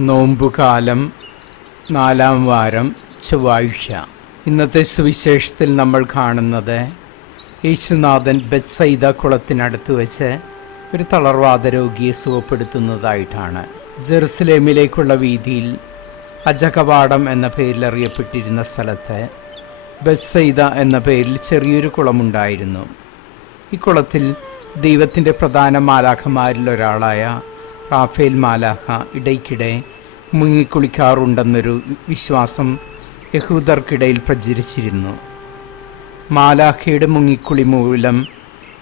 നോമ്പുകാലം നാലാം വാരം ചൊവ്വാഴ്ച. ഇന്നത്തെ സുവിശേഷത്തിൽ നമ്മൾ കാണുന്നത് യേശുനാഥൻ ബെത്സൈദ കുളത്തിനടുത്ത് വെച്ച് ഒരു തളർവാദ രോഗിയെ സുഖപ്പെടുത്തുന്നതായിട്ടാണ്. ജെറുസലേമിലേക്കുള്ള വീതിയിൽ അജകവാടം എന്ന പേരിൽ അറിയപ്പെട്ടിരുന്ന സ്ഥലത്ത് ബെത്സൈദ എന്ന പേരിൽ ചെറിയൊരു കുളമുണ്ടായിരുന്നു. ഈ കുളത്തിൽ ദൈവത്തിന്റെ പ്രധാന മാലാഖമാരിൽ ഒരാളായ റാഫേൽ മാലാഹ ഇടയ്ക്കിടെ മുങ്ങിക്കുളിക്കാറുണ്ടെന്നൊരു വിശ്വാസം യഹൂദർക്കിടയിൽ പ്രചരിച്ചിരുന്നു. മാലാഹയുടെ മുങ്ങിക്കുളി മൂലം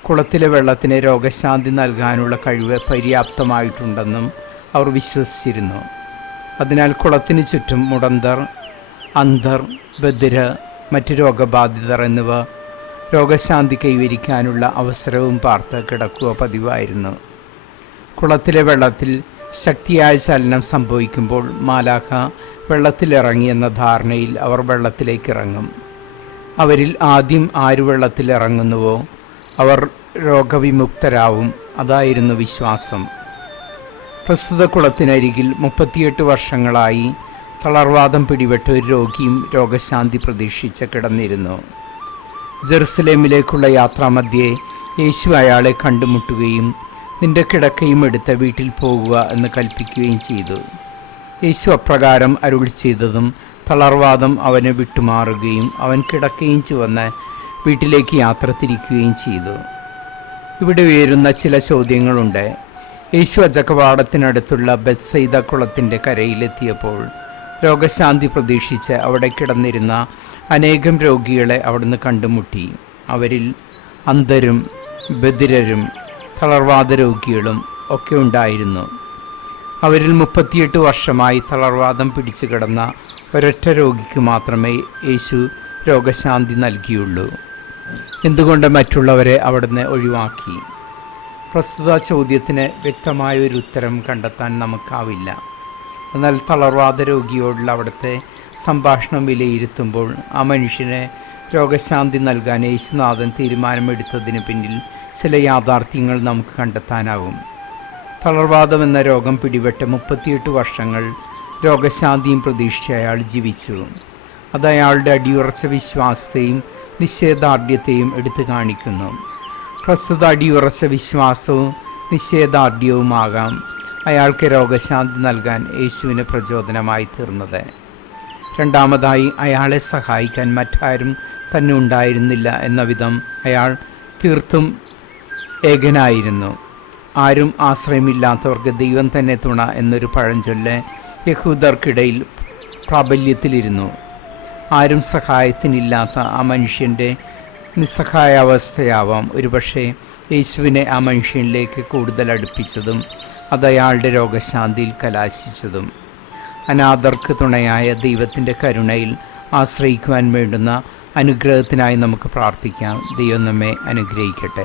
കുളത്തിലെ വെള്ളത്തിന് രോഗശാന്തി നൽകാനുള്ള കഴിവ് പര്യാപ്തമായിട്ടുണ്ടെന്നും അവർ വിശ്വസിച്ചിരുന്നു. അതിനാൽ കുളത്തിന് ചുറ്റും മുടന്തർ അന്തർ ബദിര മറ്റ് രോഗബാധിതർ എന്നിവ രോഗശാന്തി കൈവരിക്കാനുള്ള അവസരവും പാർത്ത് കിടക്കുക പതിവായിരുന്നു. കുളത്തിലെ വെള്ളത്തിൽ ശക്തിയായ ചലനം സംഭവിക്കുമ്പോൾ മാലാഖ വെള്ളത്തിലിറങ്ങിയെന്ന ധാരണയിൽ അവർ വെള്ളത്തിലേക്ക് ഇറങ്ങും അവരിൽ ആദ്യം ആര് വെള്ളത്തിലിറങ്ങുന്നുവോ അവർ രോഗവിമുക്തരാവും അതായിരുന്നു വിശ്വാസം. പ്രസ്തുത കുളത്തിനരികിൽ മുപ്പത്തിയെട്ട് വർഷങ്ങളായി തളർവാദം പിടിപെട്ട ഒരു രോഗിയും രോഗശാന്തി പ്രതീക്ഷിച്ച് കിടന്നിരുന്നു. ജെറുസലേമിലേക്കുള്ള യാത്രാമധ്യേ യേശു അയാളെ കണ്ടുമുട്ടുകയും നിന്റെ കിടക്കയും എടുത്ത വീട്ടിൽ പോകുക എന്ന് കൽപ്പിക്കുകയും ചെയ്തു. യേശു അപ്രകാരം അരുൾ ചെയ്തതും തളർവാദം അവനെ വിട്ടുമാറുകയും അവൻ കിടക്കുകയും ചുവന്ന് വീട്ടിലേക്ക് യാത്ര തിരിക്കുകയും ചെയ്തു. ഇവിടെ ഉയരുന്ന ചില ചോദ്യങ്ങളുണ്ട്. യേശു അജകവാടത്തിനടുത്തുള്ള ബെത്സൈദ കുളത്തിന്റെ കരയിലെത്തിയപ്പോൾ രോഗശാന്തി പ്രതീക്ഷിച്ച് അവിടെ കിടന്നിരുന്ന അനേകം രോഗികളെ അവിടുന്ന് കണ്ടുമുട്ടി. അവരിൽ അന്ധരും ബദിരരും തളർവാദ രോഗികളും ഒക്കെ ഉണ്ടായിരുന്നു. അവരിൽ മുപ്പത്തിയെട്ട് വർഷമായി തളർവാദം പിടിച്ചു കിടന്ന ഒരൊറ്റ രോഗിക്ക് മാത്രമേ യേശു രോഗശാന്തി നൽകിയുള്ളൂ. എന്തുകൊണ്ട് മറ്റുള്ളവരെ അവിടുന്ന് ഒഴിവാക്കി? പ്രസ്തുത ചോദ്യത്തിന് വ്യക്തമായ ഒരു ഉത്തരം കണ്ടെത്താൻ നമുക്കാവില്ല. എന്നാൽ തളർവാദ രോഗിയോടുള്ള അവിടുത്തെ സംഭാഷണം വിലയിരുത്തുമ്പോൾ ആ മനുഷ്യന് രോഗശാന്തി നൽകാൻ യേശുനാഥൻ തീരുമാനമെടുത്തതിന് പിന്നിൽ ചില യാഥാർത്ഥ്യങ്ങൾ നമുക്ക് കണ്ടെത്താനാവും. തളർവാദം എന്ന രോഗം പിടിപെട്ട മുപ്പത്തിയെട്ട് വർഷങ്ങൾ രോഗശാന്തിയും പ്രതീക്ഷിച്ച് അയാൾ ജീവിച്ചു. അത് അയാളുടെ അടിയുറച്ച വിശ്വാസത്തെയും നിശ്ചയദാർഢ്യത്തെയും എടുത്തു കാണിക്കുന്നു. പ്രസ്തുത അടിയുറച്ച വിശ്വാസവും നിശ്ചയദാർഢ്യവുമാകാം അയാൾക്ക് രോഗശാന്തി നൽകാൻ യേശുവിന് പ്രചോദനമായി തീർന്നത്. രണ്ടാമതായി അയാളെ സഹായിക്കാൻ മറ്റാരും തന്നെ ഉണ്ടായിരുന്നില്ല എന്ന വിധം അയാൾ തീർത്തും ഏകനായിരുന്നു. ആരും ആശ്രയമില്ലാത്തവർക്ക് ദൈവം തന്നെ തുണ എന്നൊരു പഴഞ്ചൊല്ല് യഹൂദർക്കിടയിൽ പ്രാബല്യത്തിലിരുന്നു. ആരും സഹായത്തിനില്ലാത്ത ആ മനുഷ്യന്റെ നിസ്സഹായാവസ്ഥയാവാം ഒരുപക്ഷെ യേശുവിനെ ആ മനുഷ്യനിലേക്ക് കൂടുതൽ അടുപ്പിച്ചതും അതയാളുടെ രോഗശാന്തിയിൽ കലാശിച്ചതും. അനാഥർക്ക് തുണയായ ദൈവത്തിന്റെ കരുണയിൽ ആശ്രയിക്കുവാൻ വേണ്ടുന്ന അനുഗ്രഹത്തിനായി നമുക്ക് പ്രാർത്ഥിക്കാം. ദൈവം നമ്മെ അനുഗ്രഹിക്കട്ടെ.